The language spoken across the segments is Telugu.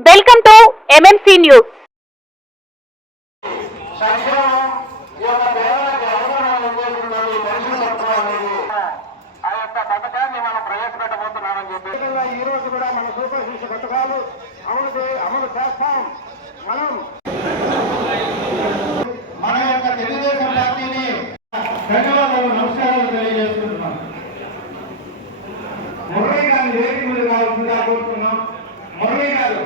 వెల్కమ్ టు ఎంఎంసీ న్యూస్ ఈ పథకాన్ని మనం ఈ రోజు కూడా మన సూపర్ శిక్ష పథకాలు అమలు చే- అమలు చేస్తాం మనం మన యొక్క తెలుగుదేశం పార్టీని ధన్యవాదాలు నమస్కారాలు తెలియజేస్తున్నాం మురళీ గారిని వేదిక మీద కోరుతున్నాం. మురళీ గారు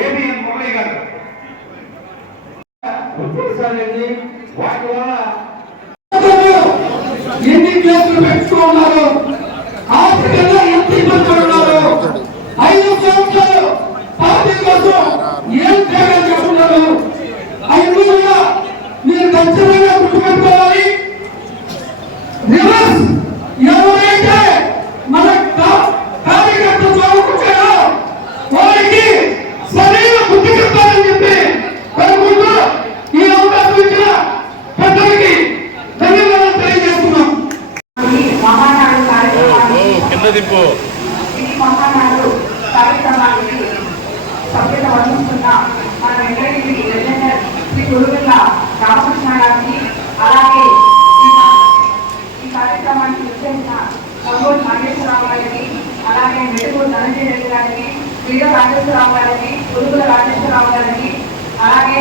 ఏబిఎన్ మురళి గారు. గుర్తించాలండి వాటి వల్ల ఎన్ని కేసులు పెట్టుకున్నారు హాస్పిటల్లో ఎంత ఇబ్బంది పడున్నారు ఐదు సంవత్సరాలు పార్టీ కోసం ఏం త్యాగం చేస్తున్నారు ఐదు కూడా మీరు ఖచ్చితంగా గుర్తుపెట్టుకోవాలి రివర్స్ ఎవరైతే మన కా- కార్యకర్తలు చదువుకుంటారో వారికి సరైన బుద్ధి చెప్తారని చెప్పి కోరుకుంటూ ఈ అవకాశం ఇచ్చిన పెద్దలకి ధన్యవాదాలు తెలియజేస్తున్నాం మహానాడు కార్యక్రమాన్ని కింద దింపు ఈ మహానాడు కార్యక్రమానికి సభ్యత వహిస్తున్న మన వెంకటగిరి గవర్నర్ శ్రీ గురువిల్ల రామకృష్ణ గారికి అలాగే ఈ మా- ఈ కార్యక్రమానికి విచ్చేసిన కొనుగోలు నాగేశ్వరరావు గారిని అలాగే మెడుగు ధనంజయ రెడ్డి గారికి వీర రాజేశ్వరరావు గారిని గురుగుల రాజేశ్వరరావు గారిని అలాగే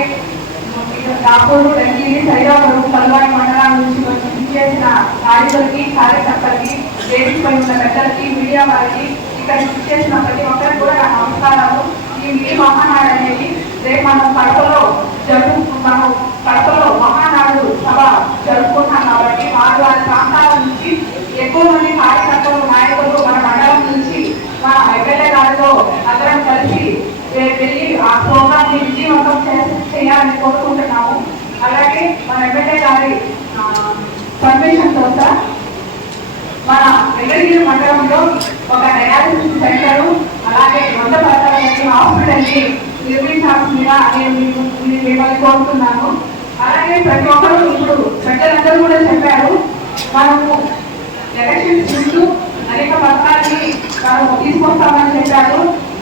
రాపూరు రంగిలి సైదాపురం కల్వాయి మండలాల నుంచి వచ్చి చేసిన నాయకులకి కార్యకర్తలకి వేదికపై ఉన్న పెద్దలకి మీడియా వారికి ఇక్కడ చేసిన ప్రతి ఒక్కరికి కూడా నమస్కారాలు. ఈ మీ మహానాడు అనేది రేపు మనం కడపలో జరుపు మనం కడపలో మహా మహానాడు సభ జరుపుకుంటాం కాబట్టి వారి వారి ప్రాంతాల నుంచి ఎక్కువ మంది కార్యకర్తలు నాయకులు మన మండలం నుంచి మన ఎమ్మెల్యే గారితో అందరం కలిసి వెళ్ళి ఆ ప్రోగ్రామ్ని విజయవంతం చేయాలని కోరుకుంటున్నాము. అలాగే మన ఎమ్మెల్యే గారి పర్మిషన్తో సార్ మన వెంకటగిరి మండలంలో ఒక డయాలసిస్ సెంటర్ అలాగే వంద పడకలకి హాస్పిటల్ని నిర్మించాల్సిందిగా నేను మిమ్మల్ని కోరుతున్నాను. అలాగే ప్రతి ఒక్కరు ఇప్పుడు ప్రజలందరూ కూడా చెప్పారు మనము ఎలక్షన్స్ ముందు అనేక పథకాన్ని మనము తీసుకొస్తామని చెప్పారు.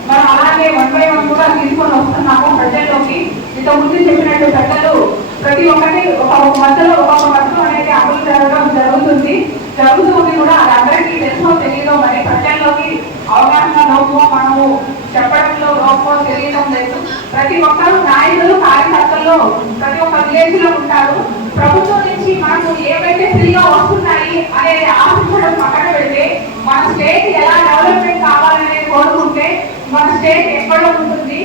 మనం అలాగే వన్ బై వన్ కూడా తీసుకొని వస్తున్నాము ప్రజల్లోకి. ఇంత ముందు చెప్పినట్టు ప్రజలు ప్రతి ఒక్కటి ఒక ఒక మధ్యలో ఒక్కొక్క మధ్యలో అనేది అమలు జరగడం జరుగుతుంది. జరుగుతుంది కూడా. అది అందరికీ తెలుసో తెలియదో మరి ప్రజల్లోకి అవగాహన లోపమో మనము చెప్పడంలో లోపమో తెలియడం లేదు. ప్రతి ఒక్కరు నాయకులు కార్యకర్తల్లో ప్రతి ఒక్క విలేజ్లో ఉంటారు. ప్రభుత్వం నుంచి మనకు ఏవైతే ఫ్రీగా వస్తున్నాయి అనేది ఆశించడం పక్కన పెడితే మన స్టేట్ ఎలా డెవలప్మెంట్ కావాలనేది కోరుకుంటే మన స్టేట్ ఎక్కడ ఉంటుంది?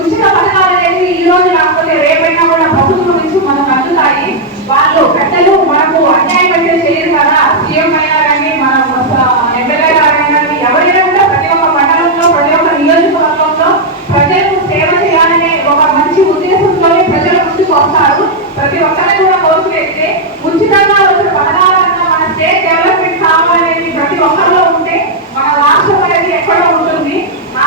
ఉచిత పథకాలు అనేది ఈ రోజు కాకపోతే రేపైనా కూడా ప్రభుత్వం నుంచి మనకు అందుతాయి వాళ్ళు కట్టలు మనకు అన్యాయం అయితే చేయరు కదా. సీఎం అయినా కానీ మన ఎమ్మెల్యే గారైనా కానీ ఎవరైనా కూడా ప్రతి ఒక్క మండలంలో ప్రతి ఒక్క నియోజకవర్గంలో ప్రజలకు సేవ చేయాలనే ఒక మంచి ఉద్దేశంతోనే ప్రజల ముందుకు వస్తారు. ప్రతి ఒక్కరిని కూడా కోరుకునేస్తే ఉచితంగా వచ్చిన పథకాలన్నా మన స్టేట్ డెవలప్మెంట్ కావాలనేది ప్రతి ఒక్కరిలో ఉంటే మన రాష్ట్రం అనేది ఎక్కడో ఉంటుంది. నా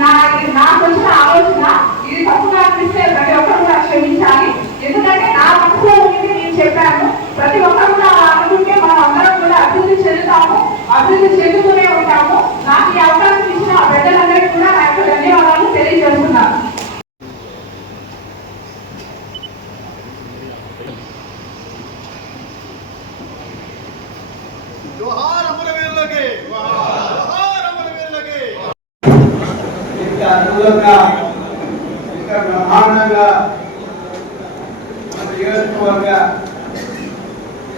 నా నాకు వచ్చిన ఆలోచన ఇది తప్పుగా అనిపిస్తే ప్రతి ఒక్కరు కూడా క్షమించాలి ఎందుకంటే నా మనసులో ఉంది నేను చెప్పాను ప్రతి ఒక్కరు కూడా అనుకుంటే మనం అందరం కూడా అభివృద్ధి చెందుతాము. అభివృద్ధి చెందుతూనే ఉంటాము నాకు ఈ అవకాశం ఇచ్చిన ఆ బిడ్డలందరికీ కూడా నా యొక్క ధన్యవాదాలు తెలియజేస్తున్నాను జోహార్ అమరవీరులకి జోహార్ అమరవీరులకి ఇంత అద్భుతంగా ఇంత బ్రహ్మాండంగా మన నియోజకవర్గ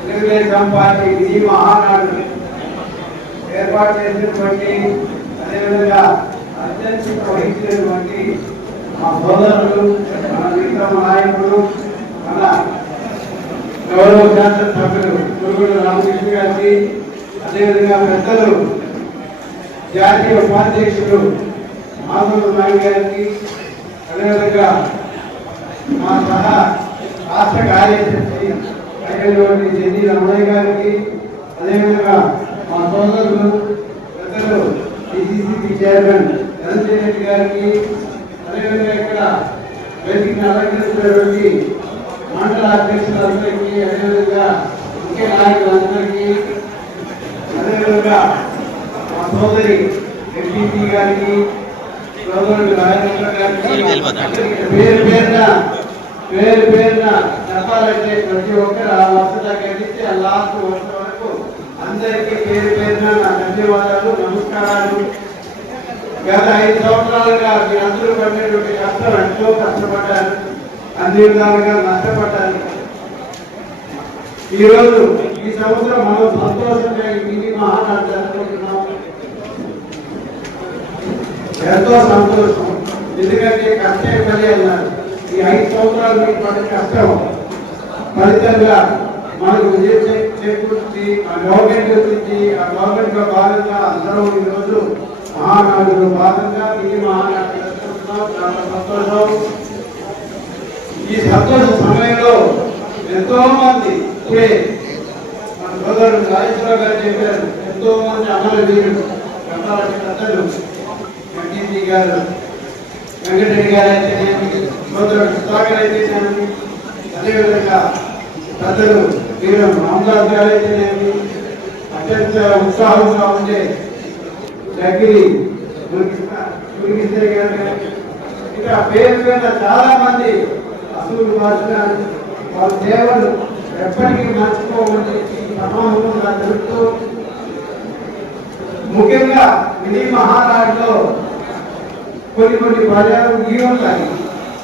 తెలుగుదేశం పార్టీ ఈ మహానాడు ఏర్పాటు చేసినటువంటి అదేవిధంగా అధ్యక్షత వహించినటువంటి మా సోదరులు మన మిగతా నాయకులు మన గౌరవ శాసన సభ్యులు గురుగుడు రామకృష్ణ గారికి అదేవిధంగా పెద్దలు జాతీయ ఉపాధ్యక్షుడు మాధవ నాయుడు గారికి అదేవిధంగా మా సహా రాష్ట్ర కార్యదర్శి అయినటువంటి జెడ్డి రమణయ్య గారికి అదేవిధంగా మా సోదరులు పెద్దలు డిసిసిబి చైర్మన్ ధనంజయ రెడ్డి గారికి అదేవిధంగా ఇక్కడ వెతికి అలంకరించినటువంటి మండల అధ్యక్షులందరికీ అదేవిధంగా ముఖ్య నాయకులందరికీ అదేవిధంగా సోదరి ఎంపీపీ గారికి సోదరుడు రాజేంద్ర గారికి పేరు పేరున పేరు పేరున చెప్పాలంటే ప్రతి ఒక్కరు ఆ వరుస దగ్గర నుంచి ఆ లాస్ట్ వరుస వరకు అందరికీ పేరు పేరున నా ధన్యవాదాలు నమస్కారాలు. గత ఐదు సంవత్సరాలుగా మీరందరూ పడినటువంటి కష్టం ఎంతో కష్టపడ్డారు. అన్ని విధాలుగా నష్టపడ్డారు. ఈరోజు ఈ సంవత్సరం మనం సంతోషంగా ఇది మినీ మహానాడు జరుపుకుంటున్నాం. ఎంతో సంతోషం. ఎందుకంటే కష్టే పని అన్నారు. ఈ ఐదు సంవత్సరాలు మీకు పడిన కష్టం ఫలితంగా మనకు విజయం చేకూర్చి ఆ గవర్నమెంట్ గురించి ఆ గవర్నమెంట్లో భాగంగా అందరూ ఈరోజు రోజు మహానాడులో భాగంగా మినీ మహానాడు చాలా సంతోషం. ఈ సంతోష సమయంలో ఎంతో మంది ఇప్పుడే మన సోదరుడు రాజేశ్వరరావు గారు చెప్పారు ఎంతో మంది అమలు వీరులు గంగారెడ్డి పెద్దలు గారు వెంకటరెడ్డి గారు అయితేనేమి సోదరుడు సుధాకర్ అయితేనేమి అదేవిధంగా పెద్దలు వీరు రామదాస్ గారు అయితేనేమి అత్యంత ఉత్సాహంగా ఉండే దగ్గరి మురికిస్తే గారు ఇంకా పేరు మీద చాలా మంది అసలు మార్చడానికి వారి సేవలు ఎప్పటికీ మర్చిపోమని సమానంగా తెలుపుతూ ముఖ్యంగా మినీ మహారాజులో కొన్ని కొన్ని ప్రజలు ఇవి ఉంటాయి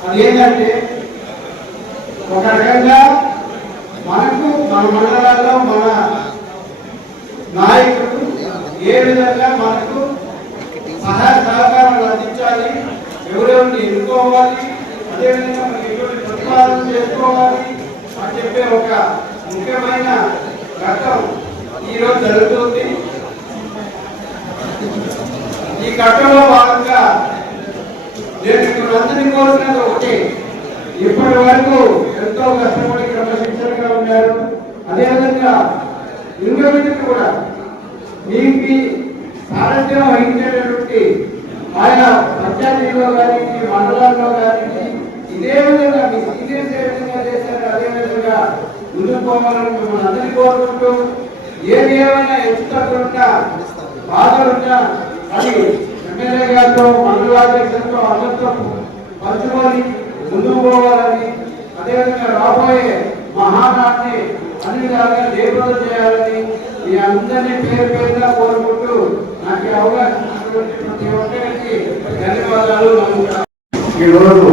అది ఏంటంటే ఒక రకంగా మనకు మన మండలాల్లో మన నాయకుడు ఏ విధంగా మనకు సహాయ సహకారాలు అందించాలి ఎవరెవరిని ఎన్నుకోవాలి అదేవిధంగా మనకి ఎటువంటి ప్రతిపాదన చేసుకోవాలి అని చెప్పే ఒక ముఖ్యమైన ఘట్టం ఈరోజు జరుగుతుంది. ఈ ఘట్టంలో భాగంగా నేను ఇక్కడ అందరినీ కోరుకున్నది ఒకటి. ఇప్పటి వరకు ఎంతో కష్టపడి క్రమశిక్షణగా ఉన్నారు. అదేవిధంగా ఇంకొకటి కూడా మీకు సారథ్యం వహించేటటువంటి ఆయన పంచాయతీలో కానీ మండలాల్లో కానీ ఇదే విధంగా మీ సీనియర్స్ ఏ విధంగా చేశారో అదే విధంగా ముందుకు మిమ్మల్ని అందరినీ కోరుకుంటూ ఏమి ఏమైనా ఎత్తుతలున్నా బాధలున్నా అది ఎమ్మెల్యే గారితో మండల అధ్యక్షులతో అందరితో పంచుకొని ముందుకు పోవాలని అదేవిధంగా రాబోయే మహానాన్ని అన్ని విధాలుగా దేవుడు చేయాలని మీ అందరినీ పేరు పేరుగా కోరుకుంటూ నాకు అవగాహన ప్రతి ఒక్కరికి ధన్యవాదాలు నమస్కారం ఈరోజు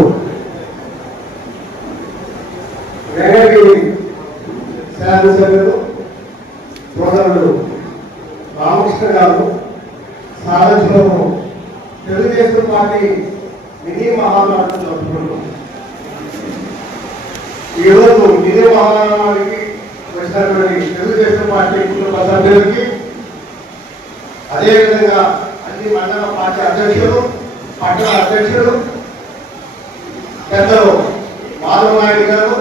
శాసనసభ్యులు సోదరుడు రామకృష్ణ గారు సారథ్యంలో తెలుగుదేశం పార్టీ మినీ మహానాడు జరుపుకుంటున్నాం ఈరోజు మినీ మహానాడికి వచ్చినటువంటి తెలుగుదేశం పార్టీ కుటుంబ సభ్యులకి అదేవిధంగా అన్ని మండల పార్టీ అధ్యక్షులు పట్టణ అధ్యక్షులు పెద్దలు మాధవ నాయుడు గారు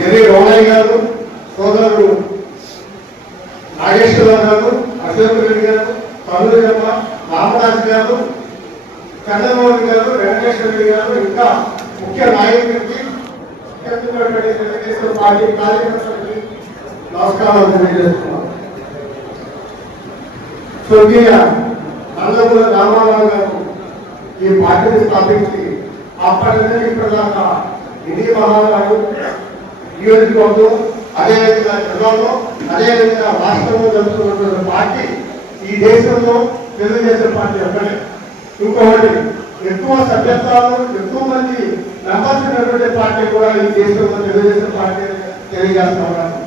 జరి రోమయ్య గారు సోదరుడు నాగేశ్వరరావు గారు అశోక్ రెడ్డి గారు తమ్ముడమ్మ రామరాజు గారు చంద్రబాబు గారు వెంకటేశ్వర రెడ్డి గారు ఇంకా ముఖ్య నాయకుడికి తెలుగుదేశం పార్టీ కార్యకర్తలకి నమస్కారాలు తెలియజేస్తున్నాం. స్వర్గీయ నందమూరి రామారావు గారు ఈ పార్టీని స్థాపించి అప్పటి నుండి ఇప్పటిదాకా ఇది మహారాజు నియోజకవర్గం అదేవిధంగా జిల్లాలో అదేవిధంగా రాష్ట్రంలో జరుగుతున్నటువంటి పార్టీ ఈ దేశంలో తెలుగుదేశం పార్టీ ఒక్కటే ఇంకొకటి ఎక్కువ సభ్యత్వాలు ఎక్కువ మంది మెంబర్స్ ఉన్నటువంటి పార్టీ కూడా ఈ దేశంలో తెలుగుదేశం పార్టీ తెలియజేస్తా ఉన్నారు.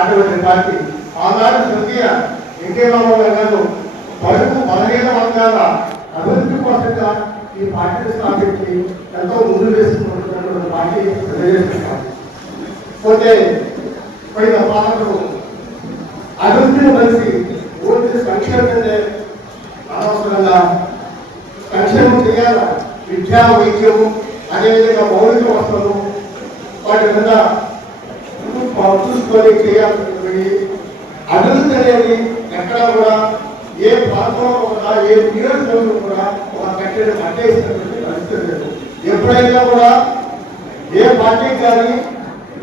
అటువంటి పార్టీ ఆనాడు స్వర్గీయ ఎన్టీ రామారావు గారు పలుకు బలహీన వర్గాల అభివృద్ధి కోసంగా ఈ పార్టీని స్థాపించి ఎంతో ముందు వేస్తున్నటువంటి పార్టీ తెలుగుదేశం పార్టీ. పోతే పోయిన పాలకులు అభివృద్ధిని కలిసి ఓటు సంక్షేమమే అనవసరంగా సంక్షేమం చేయాల? విద్యా వైద్యము అదేవిధంగా మౌలిక వస్తువులు వాటి మీద చూసుకొని చేయాల్సినటువంటి అభివృద్ధి అనేది ఎక్కడా కూడా ఏ ప్రాంతంలో కూడా ఏ నియోజకవర్గంలో కూడా ఒక కట్టడి కట్టేసినటువంటి పరిస్థితి లేదు. ఎప్పుడైనా కూడా ఏ పార్టీకి కానీ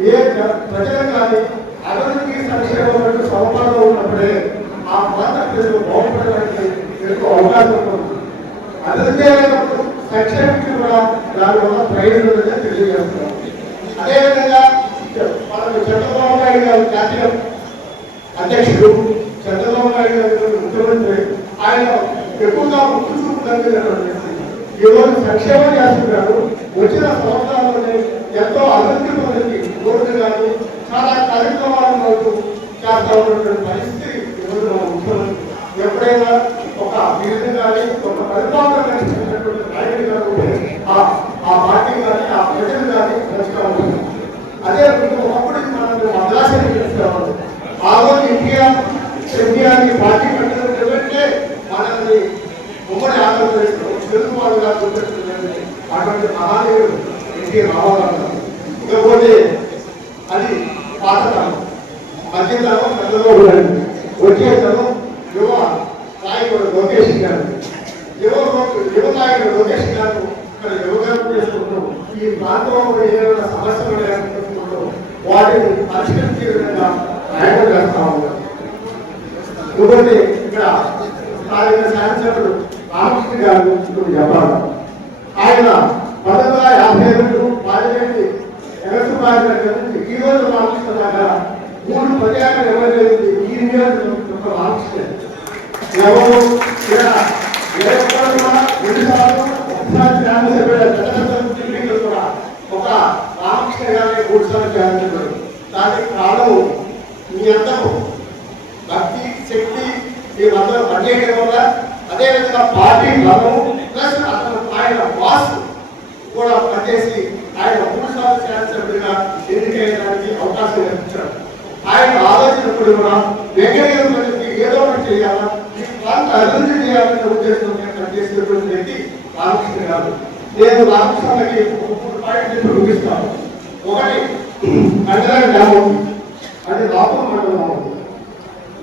ఏ ప్ర- ప్రజలకు కానీ అభివృద్ధికి సంక్షేమం సమపాలన ఉన్నప్పుడే ఆ ప్రాంత ప్రజలు బాగుపడడానికి ఎక్కువ అవకాశం ఉంటుంది. అభివృద్ధి అయినప్పుడు సంక్షేమకి కూడా దానివల్ల ప్రయోజనం తెలియజేస్తున్నాం. అదేవిధంగా మనకు చంద్రబాబు నాయుడు గారు జాతీయ అధ్యక్షుడు చంద్రబాబు నాయుడు గారు ముఖ్యమంత్రి ఆయన ఎక్కువగా ముక్కు ఈరోజు సంక్షేమం చేస్తున్నారు? వచ్చిన సంవత్సరాల్లోనే ఎంతో అభివృద్ధి పొందింది రోడ్డు కానీ చాలా కార్యక్రమాలను మనకు చేస్తా ఉన్నటువంటి పరిస్థితి ఈరోజు రోజు ముఖ్యమంత్రి ఎప్పుడైనా ఒక బిల్లు కానీ ఒక పరిపాలన నడిచినటువంటి నాయకుడు ఆ ఆ పార్టీ కానీ ఆ ప్రజలు కానీ మంచిగా ఉంటుంది అదే ఒకప్పుడు మనం మద్రాసుని పిలుస్తాము ఆ రోజు ఇండియా ఇండియాని పార్టీ పెట్టినట్టే మనల్ని ఉమ్మడి ఆంధ్రప్రదేశ్లో తెలుగు వాళ్ళుగా చూపెడుతున్నది అటువంటి మహాదేవుడు ఇంటికి రావాలన్నారు ఇకపోతే అది పాతకాలం మధ్యకాలం పెద్దలో ఉండండి వచ్చే యువ నాయకుడు లోకేష్ గారు యువ యువ నాయకుడు లోకేష్ గారు ఇక్కడ యువగారు చేసుకుంటూ ఈ ప్రాంతంలో ఏమైనా సమస్యలు లేకపోతుందో వాటిని పరిష్కరించే విధంగా ప్రయత్నం చేస్తా ఉన్నారు ఇంకోటి ఇక్కడ ఆయన శాసనసభ్యుడు రామకృష్ణ గారు ఇప్పుడు చెప్పాలి ఆయన పదవ యాభై రెండు పార్లమెంట్ ఎలక్షన్ నుంచి ఈ రోజు రామకృష్ణ దాకా మూడు పర్యాటక ఎవరైంది ఈ నియోజకవర్గం రామకృష్ణ ఎవరు? ఇక్కడ ఒక రామకృష్ణ గారిని మూడు సార్లు దానికి కారణం మీ అందరూ భక్తి శక్తి ఈ అందరూ పనిచేయడం వల్ల అదేవిధంగా పార్టీ బలము ప్లస్ అతను ఆయన బాస్ కూడా పనిచేసి ఆయన మూడు సార్లు శాసనసభ్యుడిగా ఎన్నికయ్యడానికి అవకాశం కల్పించాడు. ఆయన ఆలోచనప్పుడు కూడా వెంకయ్య ప్రజలకి ఏదో ఒకటి చేయాలా ఈ ప్రాంత అభివృద్ధి చేయాలనే ఉద్దేశంతో నేను పనిచేసినటువంటి వ్యక్తి రామకృష్ణ గారు. నేను రామకృష్ణకి మూడు పాయింట్లు చూపిస్తాను ఒకటి కండల గ్రామం అది రాపం మండలం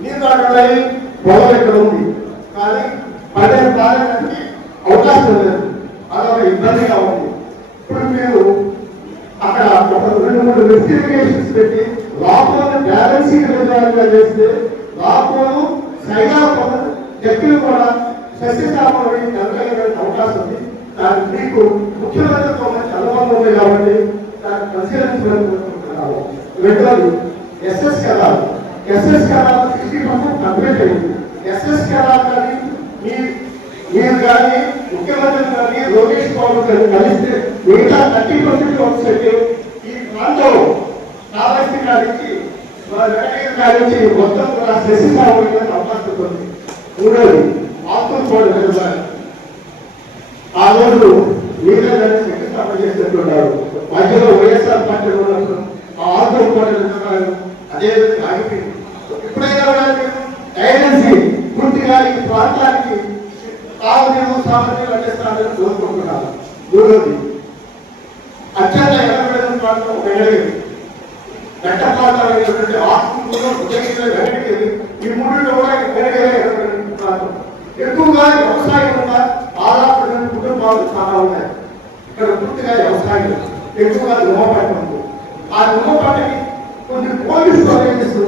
నీరు అక్కడ పొలం ఎక్కడ ఉంది? కానీ పదే రాయడానికి అవకాశం లేదు. అదొక ఇబ్బందిగా ఉంది. ఇప్పుడు మీరు అక్కడ ఒక రెండు మూడు ఇన్వెస్టిగేషన్స్ పెట్టి లోపల బ్యాలెన్సింగ్ విధానంగా చేస్తే లోపల సైనాపం వ్యక్తులు కూడా సస్యశాపడి జరగడానికి అవకాశం ఉంది. దానికి మీకు ముఖ్యమంత్రితో మంచి అనుభవం ఉంది కాబట్టి దాన్ని పరిశీలించడానికి రెండోది ఎస్ఎస్ కళాలు ఎస్ఎస్ కళాలు సిక్స్టీ పర్సెంట్ కంప్లీట్ అయింది. ఎస్ఎస్ కళాలు కానీ మీరు కానీ ముఖ్యమంత్రి కానీ లోకేష్ బాబు గారు కలిస్తే మిగతా థర్టీ పర్సెంట్ వర్క్స్ అయితే ఈ ప్రాంతంలో కావాల్సిన కాడికి వెంకటగిరి కాడించి మొత్తం కూడా శశి సాగు అవకాశం ఉంది. మూడోది ఆత్మ కూడా ఆ రోజు మీరే దాన్ని శంకుస్థాపన చేసినట్టున్నారు. మధ్యలో వైఎస్ఆర్ పార్టీ ఉన్నప్పుడు ఆ ఆత్మ కూడా అదే ఆగిపోయింది. ఎప్పుడైనా కూడా మీరు ఏజెన్సీ పూర్తిగా ఈ ప్రాంతానికి తాగునీరు సాగునీరు కోరుకుంటున్నాను. మూడోది అత్యంత ఎనబడిన ప్రాంతం వెంగళగిరి మెట్ట ప్రాంతాలైనటువంటి ఆత్మూరు ఉదయగిరి వెంకటగిరి ఈ మూడు కూడా వెంగళగిరి ఎనబడిన ప్రాంతం ఎక్కువగా వ్యవసాయం ఉన్న ఆధారపడిన కుటుంబాలు చాలా ఉన్నాయి. ఇక్కడ పూర్తిగా వ్యవసాయం ఎక్కువగా నిమ్మపట్ట ఉంది. ఆ నిమ్మపట్టని కొన్ని పోలీసు సర్వీసెస్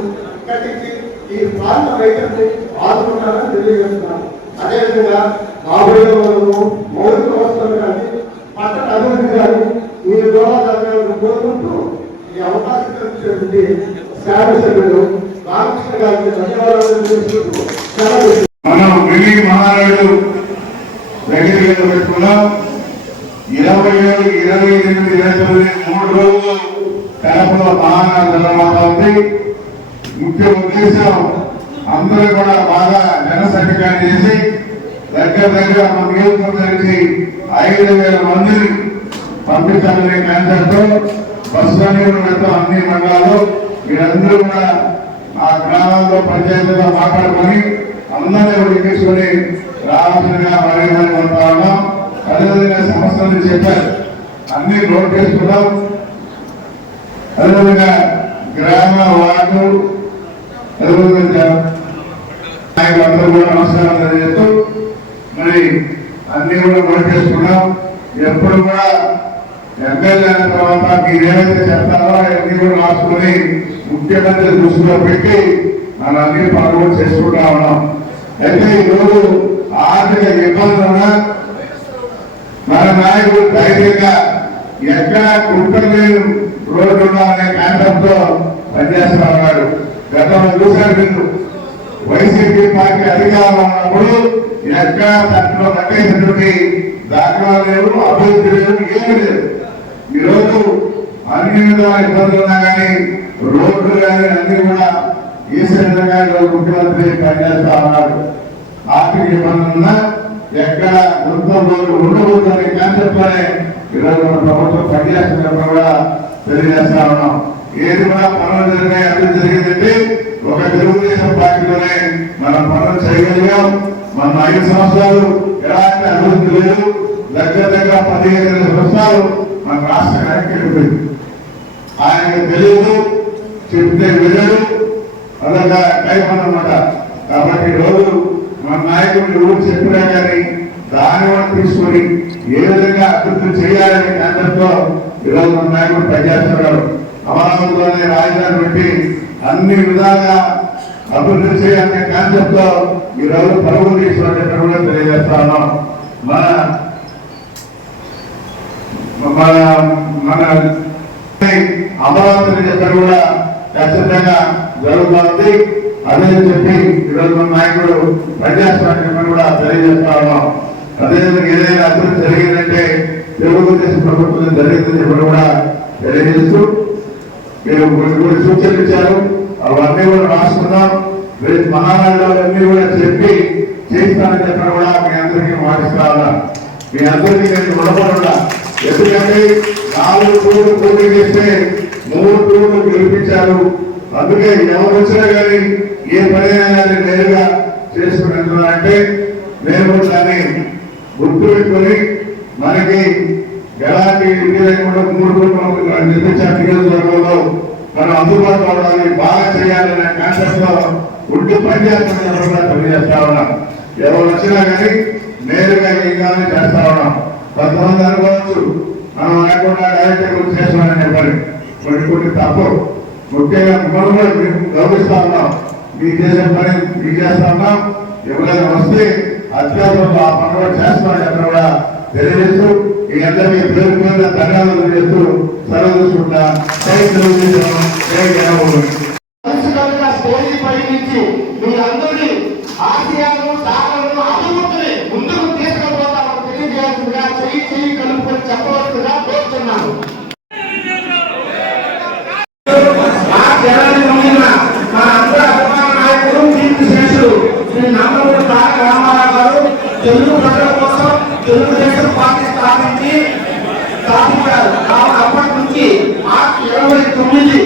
కట్టించి ఈ ప్రాంత రైతుల్ని ఆదుకుంటారని తెలియజేస్తున్నాను. అదేవిధంగా రాబోయే రోజుల్లో మౌలిక వ్యవస్థలు కానీ పట్టణ అభివృద్ధి కానీ మీ ద్వారా జరగాలని కోరుకుంటూ ఈ అవకాశం కల్పించినటువంటి శాసనసభ్యులు రామకృష్ణ గారికి ధన్యవాదాలు తెలుసుకుంటూ మనం పెట్టుకున్నాం. ఇరవై ఏడు ఇరవై ఎనిమిది ఇరవై తొమ్మిది మూడు రోజులు కడపలో మహానాడు ఉంది. ముఖ్య ఉద్దేశం అందరూ కూడా బాగా జన చేసి దగ్గర దగ్గర మన నియోజకవర్గానికి ఐదు వేల మందిని పంపించాలనే క్యాన్సర్తో బస్సులన్నీ కూడా అన్ని మండలాలు మీరందరూ కూడా ఆ గ్రామాల్లో పంచాయతీలో మాట్లాడుకొని అందరినీ కూడా తీసుకొని రావాల్సిందిగా మరి మరి అదేవిధంగా సమస్యలు చెప్పారు. అన్ని నోట్ చేసుకున్నాం అదేవిధంగా గ్రామ వార్డు అదేవిధంగా నాయకులందరూ కూడా నమస్కారం తెలియజేస్తూ కానీ అన్ని కూడా మనం ఎప్పుడు కూడా ఎమ్మెల్యే అయిన తర్వాత మీరు ఏమైతే చెప్తారో అవన్నీ కూడా రాసుకొని ముఖ్యమంత్రి దృష్టిలో పెట్టి మన అన్ని పనులు కూడా చేసుకుంటా ఉన్నాం. అయితే ఈరోజు ఆర్థిక ఇబ్బందులున్న మన నాయకుడు ధైర్యంగా ఎక్కడ కుంటలేని రోడ్డు ఉన్నారనే కాంటంతో పనిచేస్తా ఉన్నాడు గతంలో చూశారు మీరు. వైసీపీ పార్టీ అధికారంలో ఉన్నప్పుడు ఎక్కడ దాంట్లో కట్టేసినటువంటి దాఖలా లేవు అభివృద్ధి లేదు ఏమీ లేదు ఈరోజు అన్ని విధాల ఇబ్బందులు ఉన్నా కానీ రోడ్లు కానీ అన్ని కూడా ఈశ్వర విధంగా ముఖ్యమంత్రి పనిచేస్తా ఉన్నాడు. ఆర్థిక ఇబ్బందులు ఎక్కడ ప్రభుత్వం రోజు ఉండబోతుందనే కాన్సెప్ట్లోనే ఈరోజు మన ప్రభుత్వం పనిచేస్తున్నప్పుడు కూడా తెలియజేస్తా ఉన్నాం. ఏది కూడా పనులు జరిగాయి అభివృద్ధి జరిగిందంటే ఒక తెలుగుదేశం పార్టీలోనే మనం పనులు చేయగలిగాం. మన ఐదు సంవత్సరాలు ఎలాంటి అభివృద్ధి లేదు. దగ్గర దగ్గర పదిహేను సంవత్సరాలు మన రాష్ట్ర కార్యక్రమం ఆయనకు తెలియదు చెప్తే వినడు. అదొక టైం అన్నమాట. కాబట్టి ఈ రోజు మన నాయకుడు ఎవరు చెప్పినా కానీ దాని వల్ల తీసుకొని ఏ విధంగా అభివృద్ధి చేయాలనే కాన్సెప్ట్తో ఈరోజు మన నాయకుడు పనిచేస్తున్నాడు. అమరావతిలోనే రాజధాని పెట్టి అన్ని విధాలుగా అభివృద్ధి చేయాలనే కాన్సెప్ట్లో ఈరోజు పరుగులు తీసుకున్నట్టు కూడా తెలియజేస్తా ఉన్నాం. మన మన మన అమరావతి చెప్పి కూడా ఖచ్చితంగా జరుగుతుంది. అదే చెప్పి ఈరోజు మన నాయకుడు ప్రజాస్వామ్యం కూడా తెలియజేస్తా ఉన్నాం. అదేవిధంగా ఏదైనా అభివృద్ధి జరిగిందంటే తెలుగుదేశం ప్రభుత్వం జరిగిందని చెప్పి కూడా తెలియజేస్తూ మీరు కొన్ని కొన్ని సూచనలు ఇచ్చారు అవన్నీ కూడా రాసుకున్నాం. రేపు మహారాజులన్నీ కూడా చెప్పి చేస్తానని చెప్పిన కూడా మీ అందరికీ మాటిస్తా మీ అందరికీ నేను రుణపడున్నా ఎందుకంటే నాలుగు టూర్లు పోటీ చేస్తే మూడు టూర్లు గెలిపించారు. అందుకే ఎవరు వచ్చినా కానీ ఏ పనైనా కానీ నేరుగా చేసుకుని అంటే మేము దాన్ని గుర్తు పెట్టుకొని మనకి ఎలాంటి ఇది లేకుండా మూడు రోజులు నిర్మించిన నియోజకవర్గంలో మనం అందుబాటులో ఉండాలి బాగా చేయాలనే కాన్సెప్ట్లో ఉంటూ పనిచేస్తున్న పనిచేస్తా ఉన్నాం. ఎవరు వచ్చినా కానీ నేరుగా ఇంకా చేస్తా ఉన్నాం. కొంతమంది అనుకోవచ్చు మనం లేకుండా డైరెక్ట్ గురించి చేస్తున్నామని చెప్పాలి కొన్ని కొన్ని తప్పు ముఖ్యంగా మనం కూడా మేము గౌరవిస్తా ఉన్నాం. మీకు చేసే పని మీకు చేస్తా ఉన్నాం. ఎవరైనా వస్తే అత్యావసరంలో ఆ పని కూడా చేస్తామని కూడా తెలియజేస్తూ ఈ అందరికీ పేరు మీద ధన్యవాదాలు చేస్తూ సెలవు తీసుకుంటా. జై తెలుగుదేశం జై జనవరం మనుషులుగా స్టేజ్ పై నుంచి మీ అందరి ఆశయాలను సాధనలను అభివృద్ధిని ముందుకు తీసుకుపోతామని తెలియజేయాల్సిందిగా చెయ్యి చెయ్యి కలుపుకొని చెప్పవలసిందిగా కోరుతున్నాను మా జనాన్ని నమ్మిన మా అందరి అభిమాన నాయకుడు కీర్తి శేషుడు శ్రీ నందమూరి తారక రామారావు గారు తెలుగు ప్రజల కోసం తెలుగుదేశం పార్టీ స్థాపించి స్థాపించారు కావున అప్పటి నుంచి మార్చి ఇరవై తొమ్మిది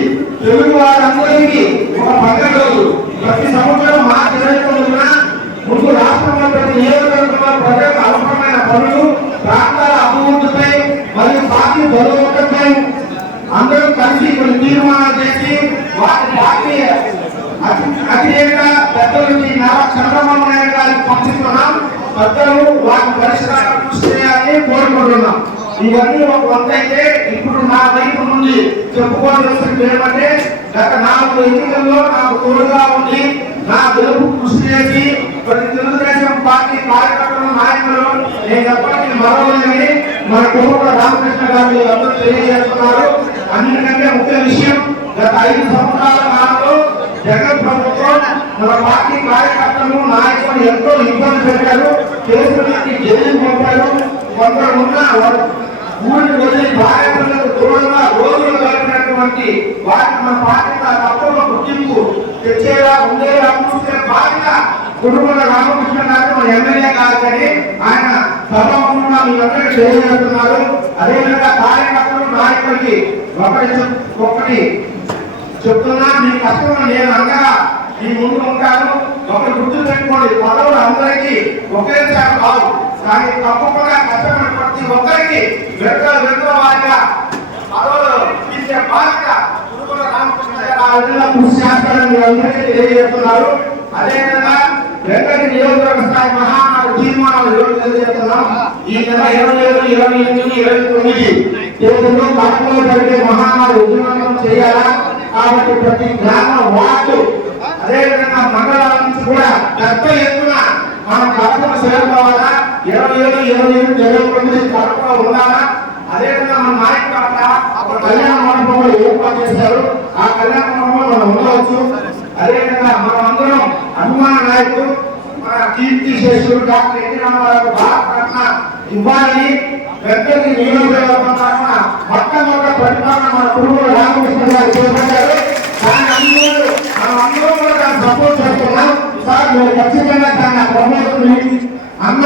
తెలుగు వారందరికీ ఒక పండుగ రోజు ప్రతి సంవత్సరం మార్చి ఇరవై తొమ్మిదిన ముందు రాష్ట్రంలో ప్రతి నియోజకవర్గంలో ప్రజలకు అవసరమైన పనులు ప్రాంతాల అభివృద్ధిపై మరియు పార్టీ బలోపేతంపై అందరూ కలిసి కొన్ని తీర్మానాలు చేసి వాటి పార్టీ అతి- అతిరేక పెద్దలు మీ నారా చంద్రబాబు నాయుడు గారికి పంచుతున్నాం. పెద్దలు వాటి పరిష్కారం కృషి చేయాలని కోరుకుంటున్నాం. ఇవన్నీ ఒక వంత అయితే ఇప్పుడు నా వైపు నుండి చెప్పుకోవాల్సింది ఏమంటే గత నాలుగు ఎన్నికల్లో నాకు తోడుగా ఉండి నా గెలుపు కృషి చేసి ప్రతి తెలుగుదేశం పార్టీ కార్యకర్తలు నాయకులు నేను ఎప్పటికీ మరవలేని మన కుటుంబ రామకృష్ణ గారు అందరూ తెలియజేస్తున్నారు. అన్నిటికంటే ముఖ్య విషయం గత ఐదు సంవత్సరాల కాలంలో జగన్ ప్రభుత్వం మన పార్టీ కార్యకర్తలు నాయకులు ఎంతో ఇబ్బంది పెట్టారు. కేసులకి జైలు పంపారు. కొందరు ఉన్న వారు ఊరిని వదిలి దూరంగా రోజులు గడిపినటువంటి వారికి మన పార్టీ తప్పక గుర్తింపు తెచ్చేలా ఉండేలా చూసే బాధ్యత కుటుంబంలో రామకృష్ణ గారు మన ఎమ్మెల్యే కాదు కానీ ఆయన సభ మీరందరికీ తెలియజేస్తున్నారు అదేవిధంగా కార్యకర్తలు నాయకులకి ఒకటి ఒకటి చెప్తున్నా మీ కష్టం నేను అనగా మీ ముందు ఉంటాను ఒకటి గుర్తు పెట్టుకోండి పదవులు అందరికీ ఒకేసారి కాదు కానీ తప్పకుండా కష్టపడి ప్రతి ఒక్కరికి వెనుక వెనుక వారిగా పదవులు ఇచ్చే బాధ్యత గురుకుల రామకృష్ణ కృషి చేస్తారని అందరికీ తెలియజేస్తున్నారు. అదేవిధంగా వెంకటి నియోజకవర్గ స్థాయి మహానాడు తీర్మానాలు ఈరోజు తెలియజేస్తున్నాం. ఈ నెల ఇరవై ఏడు ఇరవై ఎనిమిది ఇరవై తొమ్మిది దేశంలో కడపలో జరిగే మహానాడు ఉద్యమం చేయాలా? కాబట్టి ప్రతి గ్రామ వార్డు అదేవిధంగా మండలాల నుంచి కూడా పెద్ద ఎత్తున మనం కడపను చేరుకోవాలా ఇరవై ఏడు ఇరవై ఎనిమిది ఇరవై తొమ్మిది కరెక్ట్గా ఉండాలా? అదేవిధంగా మన నాయకులు అక్కడ కళ్యాణ మండపంలో ఏర్పాటు చేశారు. ఆ కళ్యాణ మండపంలో మనం ఉండవచ్చు. అదేవిధంగా మనం అందరం అభిమాన నాయకులు మన కీర్తి శేషుడు డాక్టర్ ఎన్టీ రామారావు భారత రత్న ఇవ్వాలని వెంకటి నియోజకవర్గం తరఫున మొట్టమొదటి పరిపాలన మన కుటుంబ రామకృష్ణ గారు చేపట్టారు. దాని అందరూ మనం అందరం కూడా దాన్ని సపోర్ట్ చేస్తున్నాం. సార్ మీరు ఖచ్చితంగా దాన్ని ప్రమోషన్ అన్న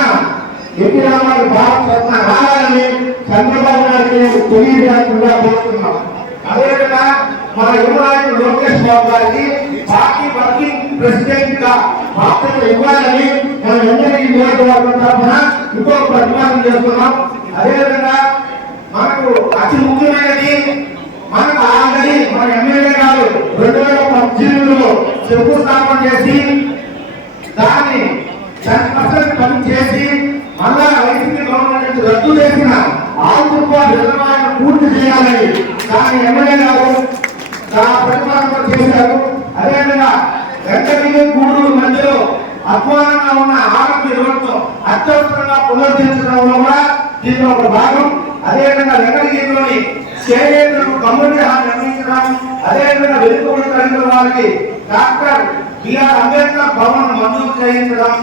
ఎన్టీ రామారావు భారతరత్న రావాలని చంద్రబాబు గారికి తెలియజేయకుండా కోరుతున్నాం. అదేవిధంగా మన యువనాయకుడు లోకేష్ బాబు గారికి పార్టీ వర్కింగ్ ప్రెసిడెంట్గా బాధ్యత ఇవ్వాలని మనం ఎందరికీ నియోజకవర్గం తరఫున ఇంకొక ప్రతిపాదన చేస్తున్నాం. అదేవిధంగా మనకు అతి ముఖ్యమైనది మనకు ఆల్రెడీ మన ఎమ్మెల్యే గారు రెండు వేల పద్దెనిమిదిలో శంకుస్థాపన చేసి దాన్ని టెన్ పర్సెంట్ పని చేసి మళ్ళా వైసీపీ గవర్నమెంట్ రద్దు చేసిన ఆంధ్రప్రదేశ్ రిజర్వాయర్ పూర్తి చేయాలని దాని ఎమ్మెల్యే గారు ప్రతిపాదన చేశారు. అదేవిధంగా వెంకటగిరి గూడూరు మధ్యలో అధ్వానంగా ఉన్న ఆరోగ్య రోడ్డు అత్యవసరంగా పునరుద్ధరించడంలో కూడా దీనిలో ఒక భాగం. అదేవిధంగా వెంకటగిరిలోని చేనేతలకు కమ్యూనిటీ హాల్ నిర్మించడం అదేవిధంగా వెలుగుబడి కలిగిన వారికి డాక్టర్ బిఆర్ అంబేద్కర్ భవన్ మంజూరు చేయించడం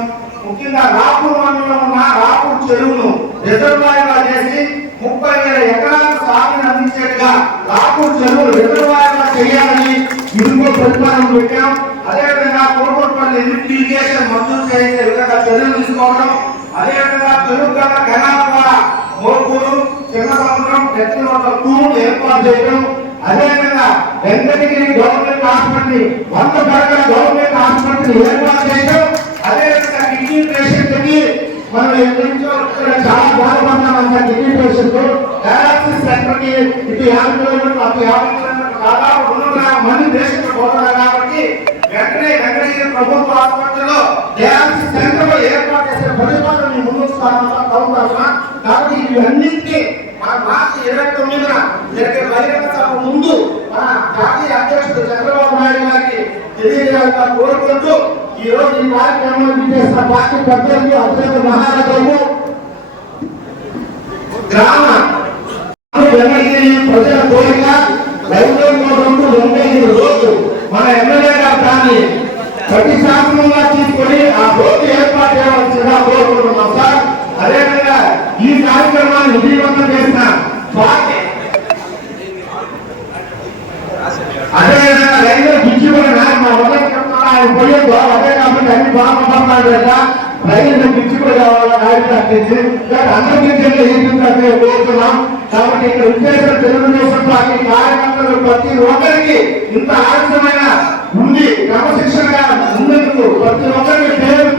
ముఖ్యంగా రాపూర్ మండలంలో ఉన్న రాపూర్ చెరువును రిజర్వాయర్గా చేసి ముప్పై వేల ఎకరాల సాగుని అందించేట్టుగా రాపూర్ చెరువులు రిజర్వాయర్గా చేయాలని ఇదిగో ప్రతిపాదన పెట్టాం. అదేవిధంగా కోటపల్లి లిఫ్ట్ ఇరిగేషన్ మంజూరు చేసే విధంగా చర్యలు తీసుకోవడం. అదేవిధంగా తెలుగుగల కెనాల్ ద్వారా మోర్పూరు చిన్న సముద్రం టెక్నాలజీ టూర్ ఏర్పాటు చేయడం. అదేవిధంగా వెంకటగిరి గవర్నమెంట్ హాస్పిటల్ వంద పడగల గవర్నమెంట్ హాస్పిటల్ ఏర్పాటు చేయడం అదేవిధంగా కిడ్నీ పేషెంట్ మనం ఎక్కడి చాలా బాధపడ్డాం. అంత కిడ్నీ పేషెంట్ డయాలసిస్ సెంటర్కి ఇటు యాభై కిలోమీటర్లు అటు యాభై కిలోమీటర్లు దాదాపు రెండు మంది పేషెంట్లు పోతున్నారు కాబట్టి వెంటనే వెంకటగిరి ప్రభుత్వ ఆసుపత్రిలో డయాలసిస్ సెంటర్ ఏర్పాటు చేసే ప్రతిపాదన మీ ముందుకు సాగుతున్నా కాబట్టి ఇవన్నింటినీ మన మార్చి ఇరవై తొమ్మిదిన జరిగే బహిరంగ సభ ముందు మన జాతీయ అధ్యక్షుడు చంద్రబాబు నాయుడు గారికి తెలియజేయాలని కోరుకుంటూ ఈ రోజు ఈ కార్యక్రమాన్ని చేసిన పార్టీ పెద్దలకు అత్యంత మహారాజు గ్రామ ప్రజల కోరిక రైల్వే తొంభై ఐదు రోజులు మన ఎమ్మెల్యే గారు దాన్ని ప్రతి శాసనంగా తీసుకొని ఆ రోజు ఏర్పాటు చేయవలసిందిగా కోరుకుంటున్నాం సార్ అదేవిధంగా ఈ కార్యక్రమాన్ని విజయవంతం చేసిన పార్టీ అదేవిధంగా రైల్వే బ్రిడ్జి ఆయన పోయేది అదే కాబట్టి అన్ని బాగుపడుతున్నాడు కదా రైల్వే ఆయన కట్టించి అందరికీ తెలియజేయాలని కోరుతున్నాం. కాబట్టి ఇక్కడ ఉద్దేశం తెలుగుదేశం పార్టీ కార్యకర్తలు ప్రతి ఒక్కరికి ఇంత ఆలస్యమైన ఉంది. క్రమశిక్షణగా ఉన్నందుకు ప్రతి ఒక్కరికి పేరు